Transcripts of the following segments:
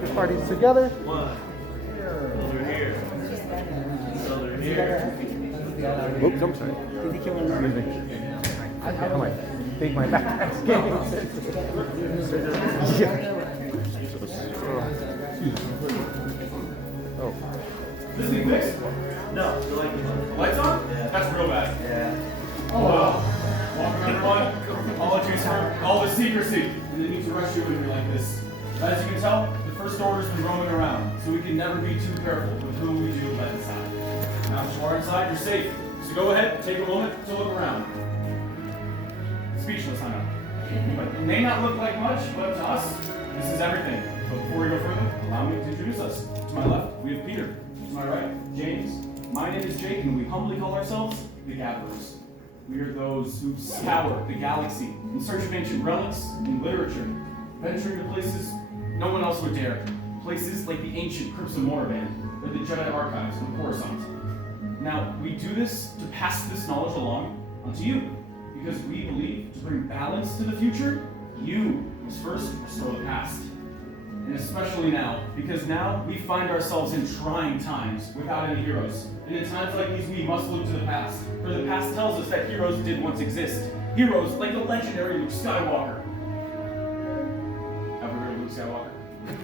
Stickers parties together. One. Over here. Over here. Oops, I'm sorry. Excuse me. I might think my backpack's getting Oh. This thing fixed? No, you like the Lights on? Yeah. That's real bad. Yeah. Oh wow. Welcome everyone. Apologies for all the secrecy. We need to rush you in here like this. As you can tell, the First Order's been roaming around, so we can never be too careful with who we do let inside. Now that you are inside, you're safe. So go ahead, take a moment to look around. Speechless, I know. But it may not look like much, but to us, this is everything. But before we go further, allow me to introduce us. To my left, we have Peter. To my right, James. My name is Jake, and we humbly call ourselves the Gatherers. We are those who scour the galaxy in search of ancient relics and literature, venturing to places no one else would dare. Places like the ancient Crimson Mortar Band, or the Jedi Archives on Coruscant. Now, we do this to pass this knowledge along onto you, because we believe to bring balance to the future, you must first restore the past. And especially now, because now we find ourselves in trying times without any heroes. And in times like these, we must look to the past, for the past tells us that heroes did once exist. Heroes like the legendary Luke Skywalker. Ever heard of Luke Skywalker?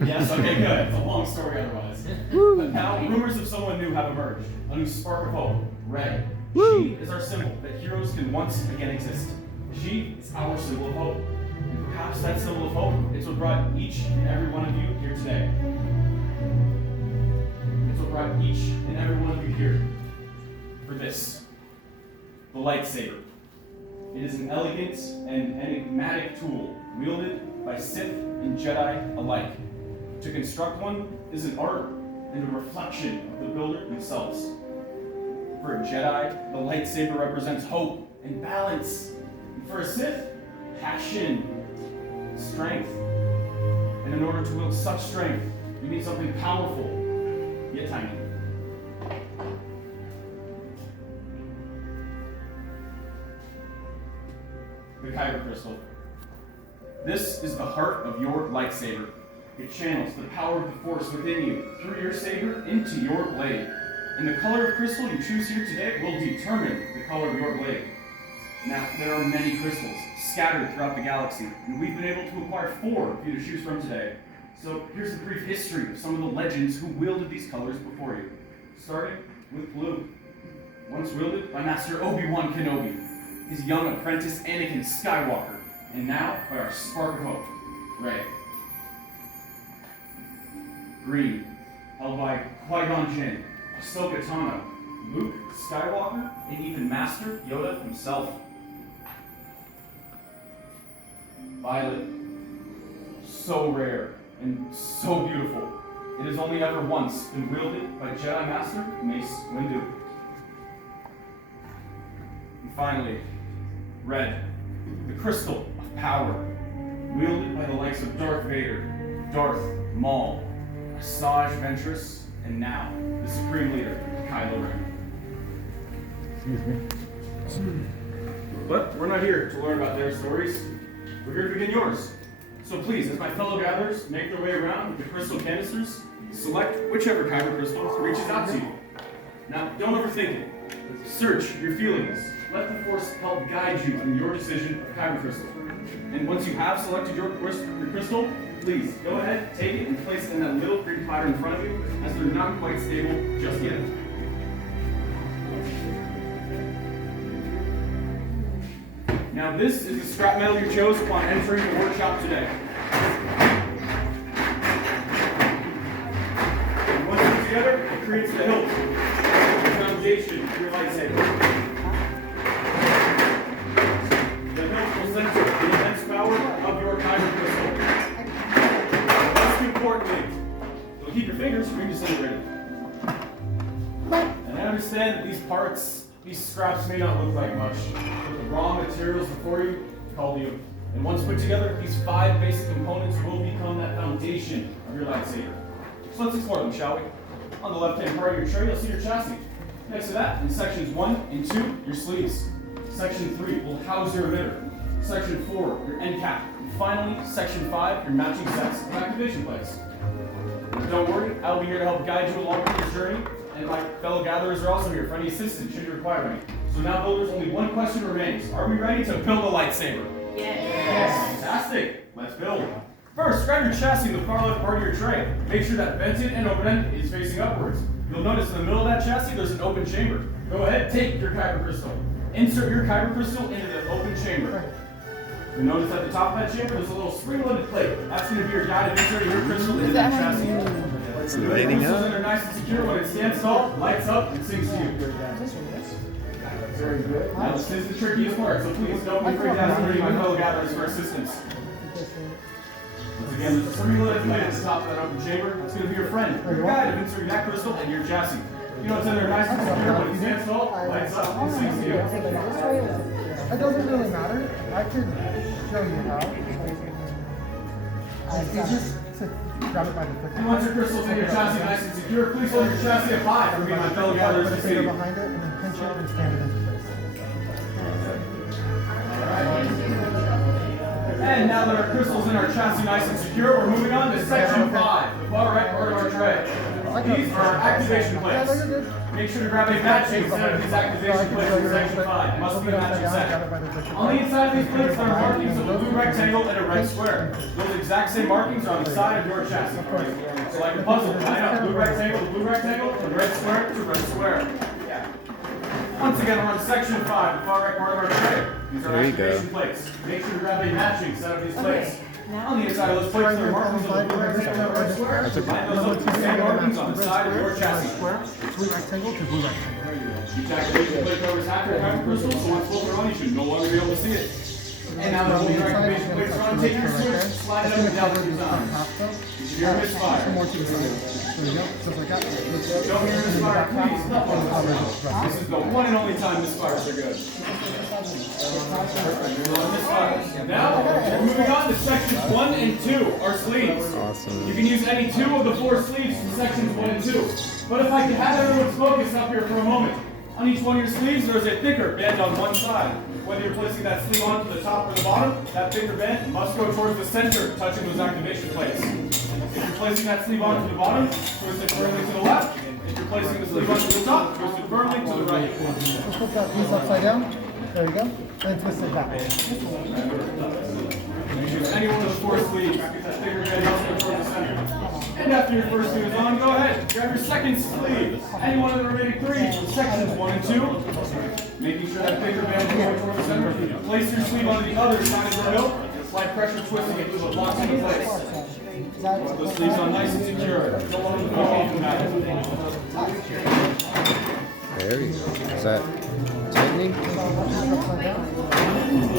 Yes, okay, good. It's a long story otherwise. But now, rumors of someone new have emerged. A new spark of hope, Rey. She is our symbol that heroes can once again exist. She is our symbol of hope. And perhaps that symbol of hope is what brought each and every one of you here today. It's what brought each and every one of you here for this. The lightsaber. It is an elegant and enigmatic tool wielded by Sith and Jedi alike. To construct one is an art and a reflection of the builder themselves. For a Jedi, the lightsaber represents hope and balance. And for a Sith, passion, strength. And in order to wield such strength, you need something powerful, yet tiny. The Kyber Crystal. This is the heart of your lightsaber. It channels the power of the Force within you, through your saber, into your blade. And the color of crystal you choose here today will determine the color of your blade. Now, there are many crystals scattered throughout the galaxy, and we've been able to acquire 4 for you to choose from today. So here's a brief history of some of the legends who wielded these colors before you. Starting with blue. Once wielded by Master Obi-Wan Kenobi, his young apprentice Anakin Skywalker, and now by our spark of hope, Rey. Green, held by Qui-Gon Jinn, Ahsoka Tano, Luke Skywalker, and even Master Yoda himself. Violet, so rare and so beautiful. It has only ever once been wielded by Jedi Master Mace Windu. And finally, red, the crystal of power, wielded by the likes of Darth Vader, Darth Maul, Asajj Ventress, and now the Supreme Leader, Kylo Ren. Excuse me. But we're not here to learn about their stories. We're here to begin yours. So please, as my fellow gatherers make their way around with the crystal canisters, select whichever Kyber crystal reaches out to you. Now, don't overthink it. Search your feelings. Let the Force help guide you in your decision of Kyber crystal. And once you have selected your crystal, please go ahead, take it, and place it in that little green platter in front of you, as they're not quite stable just yet. Now this is the scrap metal you chose upon entering the workshop today. And once put together, it creates the hilt, the foundation of your lightsaber. The hilt will center the immense power of your Kyber crystal. Most importantly, you'll keep your fingers from being disintegrated. And I understand that these parts, these scraps may not look like much, but the raw materials before you called you. And once put together, these 5 basic components will become that foundation of your lightsaber. So let's explore them, shall we? On the left-hand part of your tray, you'll see your chassis. Next to that, in sections 1 and 2, your sleeves. Section 3 will house your emitter. Section 4, your end cap. And finally, section 5, your matching sets of activation plates. I'll be here to help guide you along with your journey, and my fellow gatherers are also here for any assistance should you require any. So now, builders, only one question remains. Are we ready to build a lightsaber? Yes. Fantastic. Let's build. First, grab your chassis in the far left part of your tray. Make sure that vented and open end is facing upwards. You'll notice in the middle of that chassis, there's an open chamber. Go ahead, take your kyber crystal. Insert your kyber crystal into the open chamber. You'll notice at the top of that chamber, there's a little spring-loaded plate. That's going to be your guide of inserting your crystal into that chassis. It's lighting Crystals up. in there nice and secure. When it stands tall, lights up, and sings to you. Very good. Now, this is the trickiest part, so please don't be afraid to ask any of my fellow gatherers for assistance. Once again, there's a spring-loaded plate at the top of that open chamber. That's going to be your friend, your guide of inserting that crystal into your chassis. You know it's in there nice and secure. When it stands tall, lights up, and sings to you. It doesn't really matter. I could show you how. It's easiest to grab it by the foot. And once your crystal's in your chassis nice and secure, please hold your chassis up high for me and my fellow gatherers to see. Behind it and then pinch it and stand it into place. And now that our crystal's in our chassis nice and secure, we're moving on to section 5, the far right part of our tray. These are our activation plates. Make sure to grab a matching set of these activation plates in section 5. Must be a matching set. On the inside of these plates, there are markings of a blue rectangle and a red square. Those exact same markings are on the side of your chassis. So like a puzzle, line up blue rectangle to blue rectangle, and red square to red square. Once again, we're on section 5, the far right part of our tray. These are activation plates. Make sure to grab a matching set of these plates. On the inside of those plates, there are markings of the blue rectangle and red square. Line those up to the same markings on the side of your chassis. Blue rectangle to blue rectangle. Each activation plate covers half your kyber crystal, so once both are on, you should no longer be able to see it. And now that all your activation plates are on, take your switch, slide it up and down the design. You should hear a misfire. More to the side. There you go. Just like that. Don't hear a misfire, please. Not one of those. This is the one and only time misfires are good. Now, we're moving on to sections 1 and 2, our sleeves. Awesome. You can use any 2 of the 4 sleeves from sections 1 and 2. But if I could have everyone's focus up here for a moment. On each one of your sleeves, there is a thicker band on one side. Whether you're placing that sleeve onto the top or the bottom, that thicker band must go towards the center, touching those activation plates. If you're placing that sleeve onto the bottom, twist it firmly to the left. If you're placing the sleeve onto the top, twist it firmly to the right. Let's put that piece upside down. There you go. Then twist it back. You choose any one of the 4 sleeves. That thicker band must go towards the center. And after your first sleeve is on, go ahead, grab your second sleeve. Any one of the remaining 3 from sections 1 and 2. Making sure that thicker band is going towards the center. Place your sleeve on the other side of your hilt. Apply pressure twisting it until it locks into place. Put the sleeves on nice and secure. Don't let them fall off the mat. There you go. Is that tightening?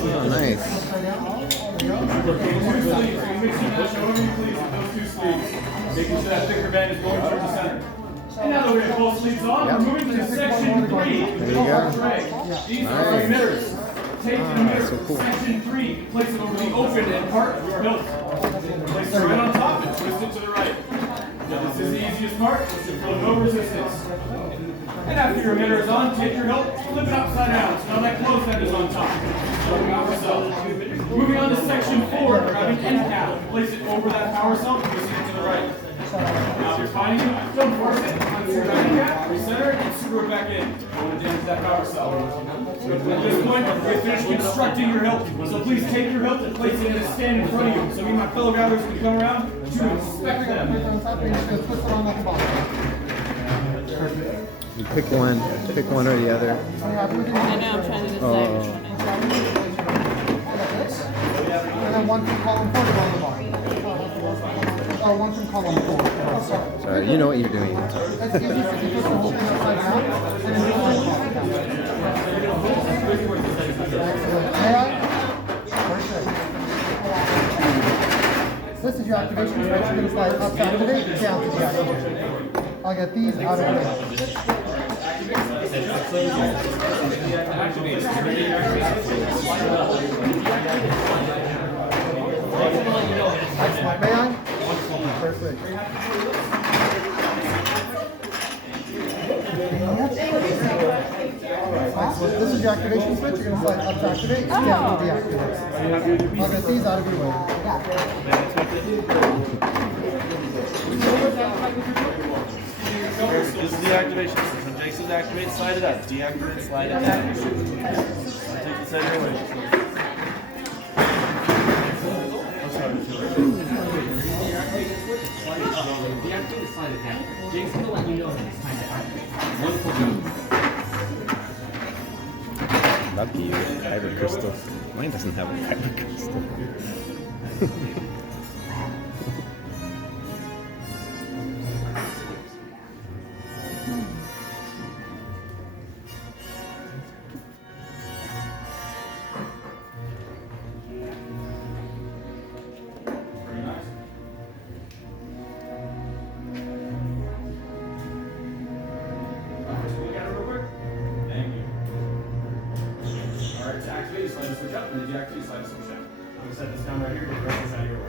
Oh, nice. Two sleeves. You can mix and match however you please with those 2 sleeves. Making sure that thicker band is going towards the center. And now that we have both sleeves on, we're moving to section 3 of our tray. These are our emitters. Take the emitter, so cool. section 3, place it over the open end part of your hilt. Place it right on top and twist it to the right. Now this is the easiest part, so should feel no resistance. And after your emitter is on, take your hilt, flip it upside down, so now that closed end is on top. Power cell. Moving on to section 4, grabbing end cap. Place it over that power cell, twist it to the right. Now if you're finding it, don't force it. Unscrew your end cap, recenter it, and screw it back in. Don't want to damage that power cell. At this point, we've finished constructing your hilt. So please take your hilt and place it in a stand in front of you. So me and my fellow gatherers can come around to inspect them. On top, you're just going to twist it on like a ball. You pick one or the other. I know, I'm trying to decide which one And then one from column 4 to on the bottom. Or one from column 4. Sorry, you know what you're doing. It's easy to twist the whole thing upside down. And then you twist it upside down. May I? Perfect. This is your activation switch. You're going to slide up to activate, down to deactivate. I'll get these out of the way. Excellent. May I? Perfect. Excellent. This is your activation switch. You're going to slide up to activate, down to deactivate. I'll get these out of your way. This is the activation switch. When Jake says activate, slide it up. Deactivate, slide it down. Take the center away. I'm sorry. Deactivate the slide it down. Jake's gonna let you know when it's time to activate. Wonderful job. Lucky you get kyber crystal. Mine doesn't have a kyber crystal. Very nice. Alright, so we got it real quick. Thank you. Alright, to activate, you slide the switch up, and to deactivate, you slide the switch down. I'm gonna set this down right here, get the rest inside of your way.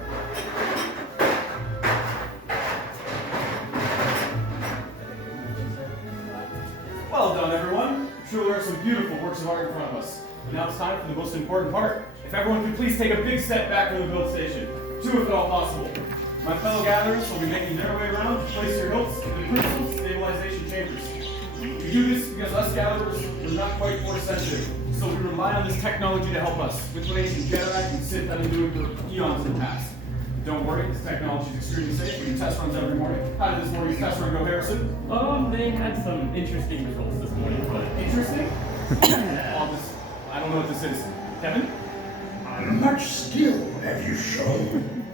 Well done, everyone. I'm sure there are some beautiful works of art in front of us. But now it's time for the most important part. If everyone could please take a big step back from the build station. Two if at all possible. My fellow gatherers will be making their way around to place your hilts in the crucial stabilization chambers. We do this because us gatherers were not quite force sensitive, so we rely on this technology to help us, which ancient Jedi and Sith have been doing for eons in the past. Don't worry, this technology is extremely safe. We do test runs every morning. How did this morning's test run go, Harrison? They had some interesting results this morning, but Interesting? I don't know what this is. Kevin? Much skill have you shown.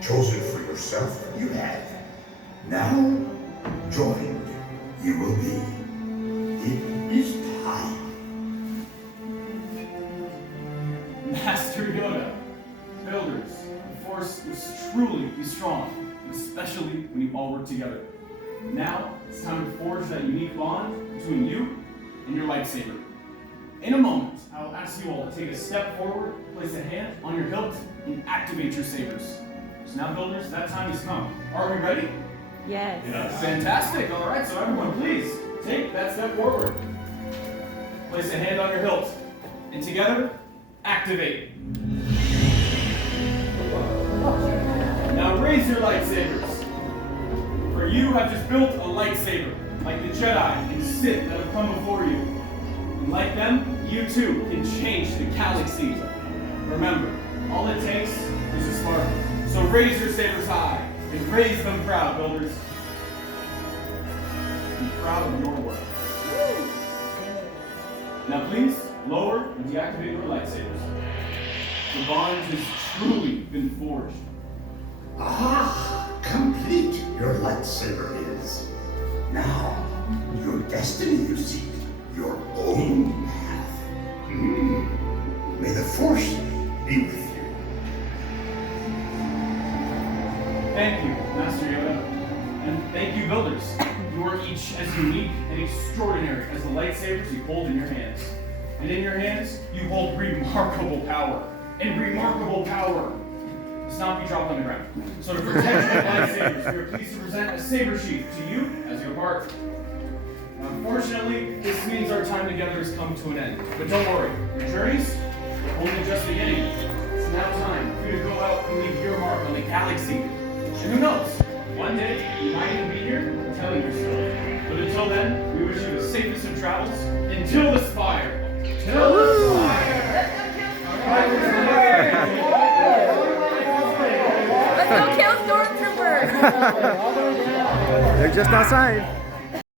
Chosen for yourself, you have. Now, joined, you will be. It is time. Master Yoda. Builders, the Force must truly be strong, especially when you all work together. Now, it's time to forge that unique bond between you and your lightsaber. In a moment, I'll ask you all to take a step forward, place a hand on your hilt, and activate your sabers. So now, builders, that time has come. Are we ready? Yes. Fantastic. All right, so everyone, please take that step forward. Place a hand on your hilt, and together, activate. Now raise your lightsabers. For you have just built a lightsaber, like the Jedi and Sith that have come before you. And like them, you too can change the galaxy. Remember, all it takes is a spark. So raise your sabers high and raise them proud, builders. Be proud of your work. Now please, lower and deactivate your lightsabers. The bond has truly been forged. Ah, complete your lightsaber is. Now, your destiny you seek, your own path. May the Force be with you. Thank you, Master Yoda. And thank you, builders. You are each as unique and extraordinary as the lightsabers you hold in your hands. And in your hands, you hold remarkable power. And remarkable power does not be dropped on the ground. So to protect your lightsabers, we are pleased to present a saber sheath to you as your part. Unfortunately, this means our time together has come to an end. But don't worry, your journeys are only just beginning. It's now time for you to go out and leave your mark on the galaxy. And who knows, one day you might even be here telling your story. But until then, we wish you the safest of travels until the spire. Till the spire! Let's go kill stormtroopers. They're just outside.